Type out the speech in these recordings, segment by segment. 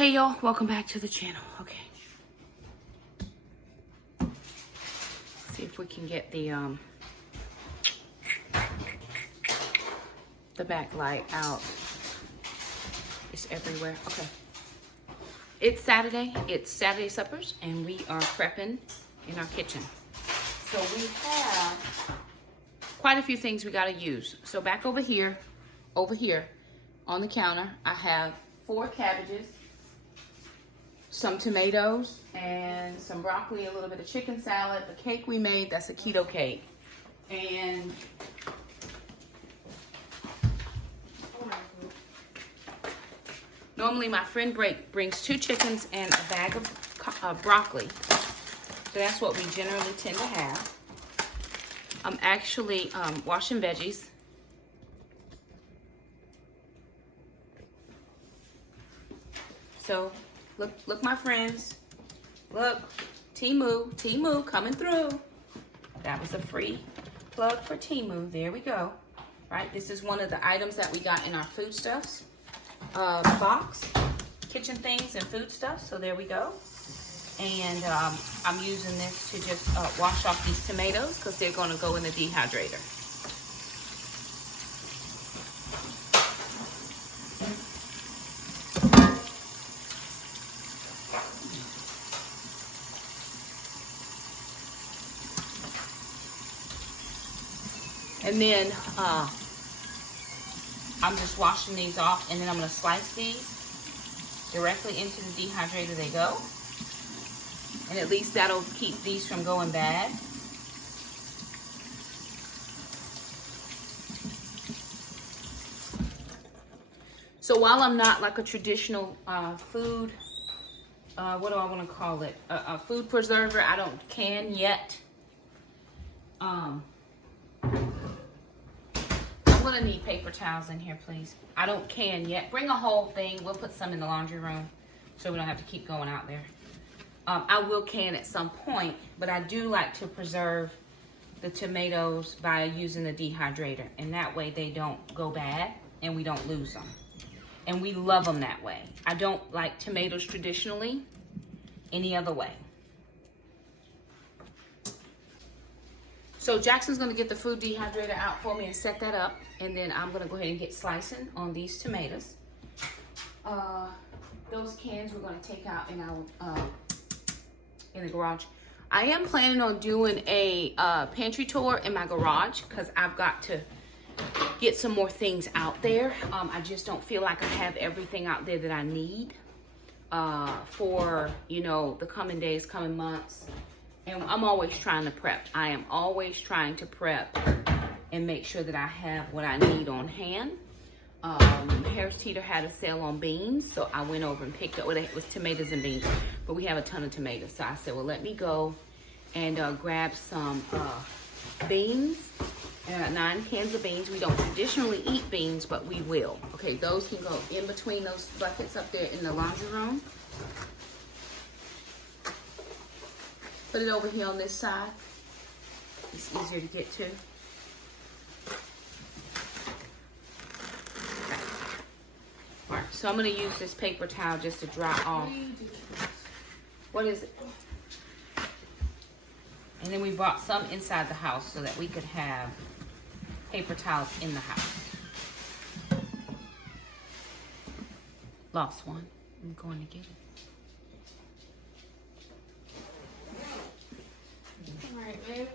Hey y'all, welcome back to the channel. Okay. See if we can get the backlight out. It's everywhere. Okay. It's Saturday. It's Saturday suppers, and we are prepping in our kitchen. So we have quite a few things we gotta use. So back over here on the counter, I have 4 cabbages, some tomatoes, and some broccoli, a little bit of chicken salad, a cake we made, that's a keto cake. And normally my friend brings 2 chickens and a bag of broccoli. So that's what we generally tend to have. I'm actually washing veggies. So look my friends. Look, Temu coming through. That was a free plug for Temu. There we go. Right, this is one of the items that we got in our foodstuffs box, kitchen things and foodstuffs. So there we go. And I'm using this to just wash off these tomatoes because they're going to go in the dehydrator. And then I'm just washing these off, and then I'm going to slice these directly into the dehydrator they go. And at least that'll keep these from going bad. So while I'm not like a traditional food, what do I want to call it? A food preserver, I don't can yet. I'm gonna need paper towels in here, please. I don't can yet. Bring a whole thing. We'll put some in the laundry room so we don't have to keep going out there. I will can at some point, but I do like to preserve the tomatoes by using the dehydrator, and that way they don't go bad and we don't lose them. And we love them that way. I don't like tomatoes traditionally any other way. So Jackson's gonna get the food dehydrator out for me and set that up, and then I'm gonna go ahead and get slicing on these tomatoes. Those cans we're gonna take out in our in the garage. I am planning on doing a pantry tour in my garage because I've got to get some more things out there. I just don't feel like I have everything out there that I need for, you know, the coming days, coming months. And I'm always trying to prep. I am always trying to prep and make sure that I have what I need on hand. Harris Teeter had a sale on beans, so I went over and picked up, well, it was tomatoes and beans, but we have a ton of tomatoes. So I said, well, let me go and grab some beans, 9 cans of beans. We don't traditionally eat beans, but we will. Okay, those can go in between those buckets up there in the laundry room. Put it over here on this side. It's easier to get to. Alright, so I'm going to use this paper towel just to dry off. What is it? And then we brought some inside the house so that we could have paper towels in the house. Lost one. I'm going to get it. Alright, babe.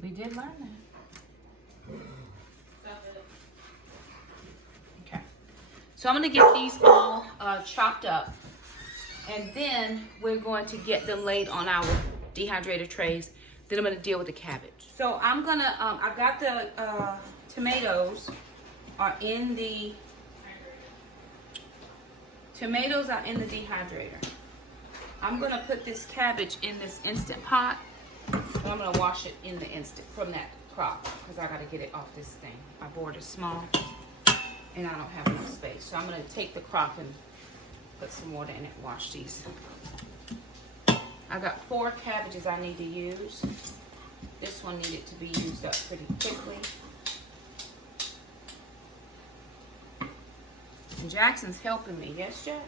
We did learn that. Okay. So I'm going to get these all chopped up. And then we're going to get them laid on our dehydrator trays. Then I'm going to deal with the cabbage. So I'm going to, I've got the tomatoes are in the dehydrator. I'm going to put this cabbage in this Instant Pot. So I'm going to wash it in the instant from that crock because I got to get it off this thing. My board is small and I don't have enough space. So I'm going to take the crock and put some water in it and wash these. I got 4 cabbages I need to use. This one needed to be used up pretty quickly. And Jackson's helping me. Yes, Jax?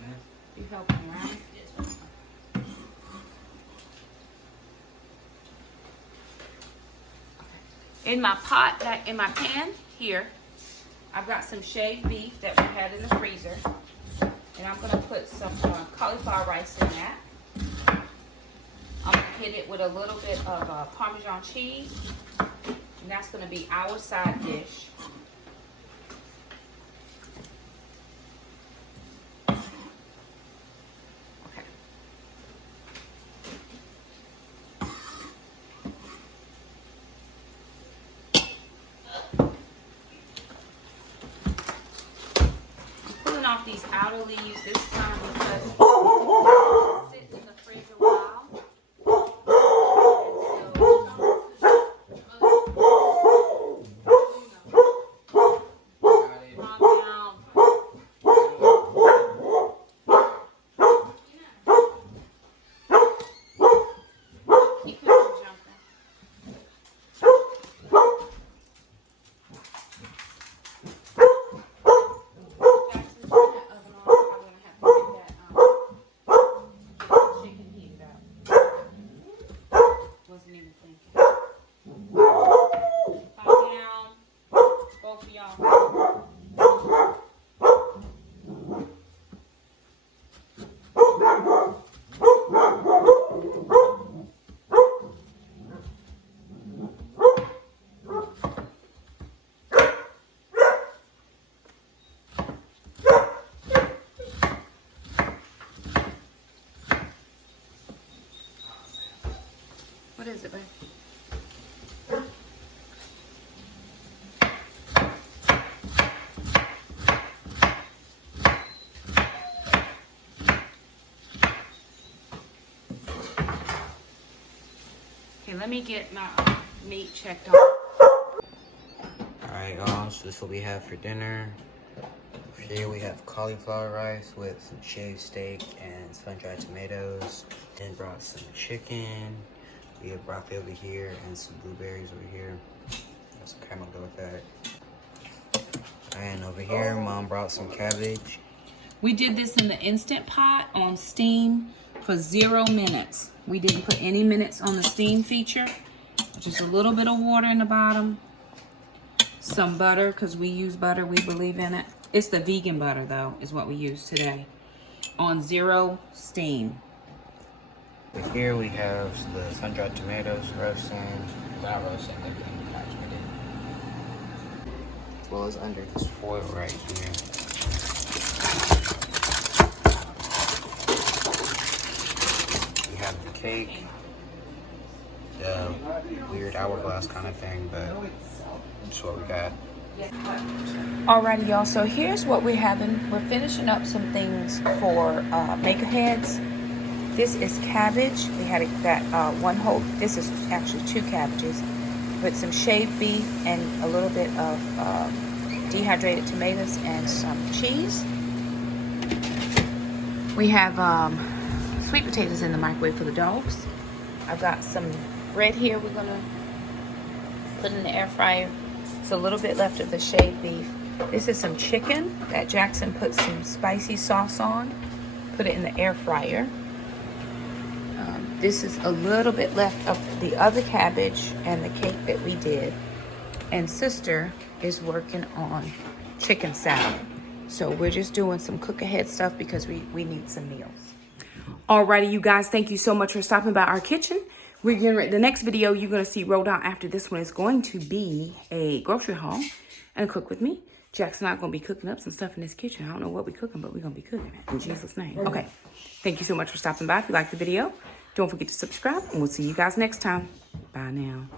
Yeah. You helping, right? Yes. In my pot, in my pan here, I've got some shaved beef that we had in the freezer. And I'm gonna put some cauliflower rice in that. I'm gonna hit it with a little bit of Parmesan cheese. And that's gonna be our side dish. Off these outer leaves this time because they sit in the fridge a while. What is it, babe? Okay, let me get my meat checked off. Alright, y'all, so this is what we have for dinner. Here we have cauliflower rice with some shaved steak and sun-dried tomatoes. Then brought some chicken. We have broccoli over here and some blueberries over here. Got some caramel to go with that. And over here, Mom brought some cabbage. We did this in the Instant Pot on steam for 0 minutes. We didn't put any minutes on the steam feature. Just a little bit of water in the bottom. Some butter, because we use butter, we believe in it. It's the vegan butter, though, is what we use today. On 0 steam. Here we have the sun-dried tomatoes roasting. Not roasting, they're being dehydrated. As well as under this foil right here. We have the cake. The weird hourglass kind of thing, but that's what we got. Alrighty, y'all, so here's what we're having. We're finishing up some things for maker heads. This is cabbage. We had that one whole, this is actually 2 cabbages with some shaved beef and a little bit of dehydrated tomatoes and some cheese. We have sweet potatoes in the microwave for the dogs. I've got some bread here we're gonna put in the air fryer. It's a little bit left of the shaved beef. This is some chicken that Jackson put some spicy sauce on. Put it in the air fryer. This is a little bit left of the other cabbage and the cake that we did. And sister is working on chicken salad. So we're just doing some cook ahead stuff because we need some meals. Alrighty, you guys, thank you so much for stopping by our kitchen. We're getting the next video you're gonna see rolled out after this one is going to be a grocery haul and a cook with me. Jackson and I are gonna be cooking up some stuff in this kitchen. I don't know what we're cooking, but we're gonna be cooking it in Jesus' name. Okay, thank you so much for stopping by. If you liked the video, don't forget to subscribe and we'll see you guys next time. Bye now.